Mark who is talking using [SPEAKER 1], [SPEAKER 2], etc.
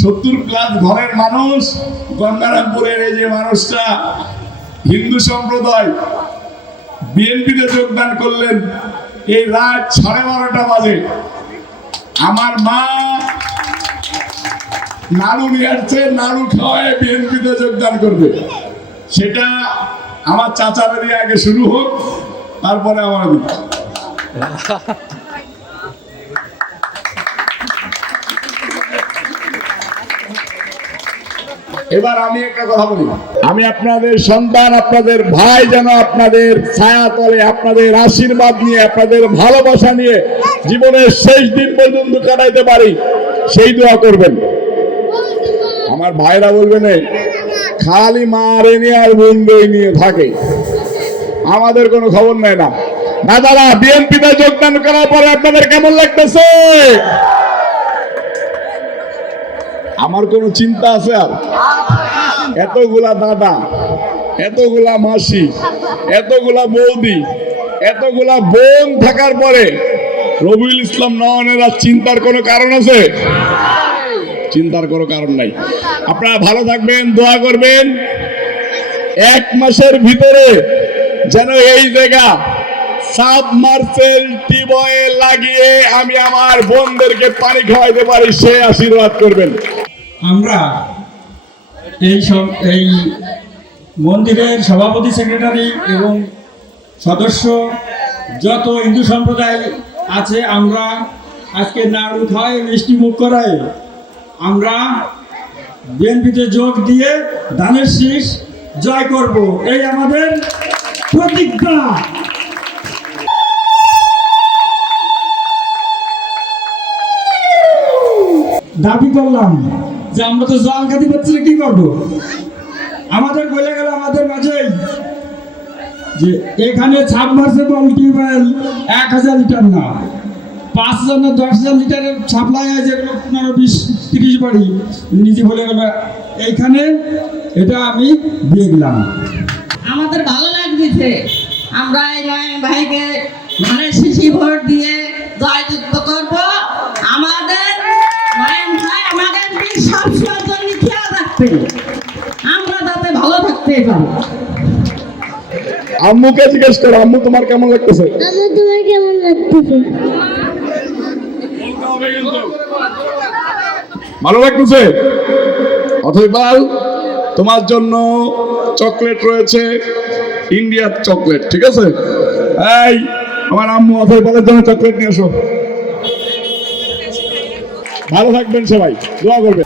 [SPEAKER 1] সত্তর ঘরের মানুষ, গঙ্গারামপুরের এই যে মানুষটা, হিন্দু সম্প্রদায়, বিএনপিতে যোগদান করলেন এই রাত সাড়ে বারোটা বাজে। আমার মা নাড়ু নিয়ে আসছে, নাড়ু খাওয়ায় বিএনপিতে যোগদান করবে। সেটা আমার চাচারা দিয়ে আগে শুরু হোক, তারপরে আমার এবার আমি একটা কথা বলি। আমি আপনাদের সন্তান আপনাদের ভাই যেন আপনাদের ছায়া তলে আপনাদের আশীর্বাদ নিয়ে আপনাদের ভালোবাসা নিয়ে জীবনের শেষ দিন পর্যন্ত কাটাইতে পারি সেই দোয়া করবেন। আমার ভাইরা বলবেন "এ, খালি মারে নিয়ে আর বন্ধুই নিয়ে থাকে। আমাদের কোনো খবর নেয় না। না দাদা বিএনপিতে যোগদান করার পরে আপনাদের কেমন লাগতেছে? আমার কোনো চিন্তা আছে আর? এতগুলা দাদা, এতগুলা মাসি, এতগুলা বৌদি, এতগুলা বোন থাকার পরে রবিউল ইসলাম নয়নের আর চিন্তার কোনো কারণ আছে? চিন্তার কোনো কারণ নাই। আপনারা ভালো থাকবেন, দোয়া করবেন। এক মাসের ভিতরে যেন এই জায়গা সাবমার্সেল টিবয়ে লাগিয়ে আমি আমার বোনদেরকে পানি খাওয়াইতে পারি সে আশীর্বাদ করবেন।
[SPEAKER 2] আমরা এই সব, এই মন্দিরের সভাপতি সেক্রেটারি এবং সদস্য যত হিন্দু সম্প্রদায় আছে, আমরা আজকে নাড়ু খাই, মিষ্টি মুখ করাই। আমরা বিএনপিতে যোগ দিয়ে ধানের শীষ জয় করব। এই আমাদের প্রতিজ্ঞা। দাবি করলাম। যে আমরা তো জল খেতে পাচ্ছি কি করব? আমাদের বলে গেল আমাদের মাঝে যে এখানে সাবমার্সেবল টিউবওয়েল এক হাজার লিটার না। পাঁচ হাজার না দশ হাজার লিটারের সাপ্লাই হয় যেগুলো পনেরো, বিশ, তিরিশ বাড়ি। নিজে বলে গেল, এইখানে এটা আমি দেখলাম
[SPEAKER 3] আমাদের ভালো লাগতেছে আমরা এই ভাইকে ধানের শিশি ভোট দিয়ে রাখবে আমরা যাতে ভালো থাকতে পারি।
[SPEAKER 1] আম্মুকে জিজ্ঞেস করো আম্মু তোমার কেমন লাগতেছে?
[SPEAKER 4] আমার তোমার কেমন লাগতেছে?
[SPEAKER 1] ভালো লাগতেছে? অথই পাল তোমার জন্য চকলেট রয়েছে ইন্ডিয়ার চকলেট ঠিক আছে? এই আমার আম্মু অথই পালের জন্য চকলেট নিয়ে এসো। ভালো থাকবেন সবাই দোয়া করবেন।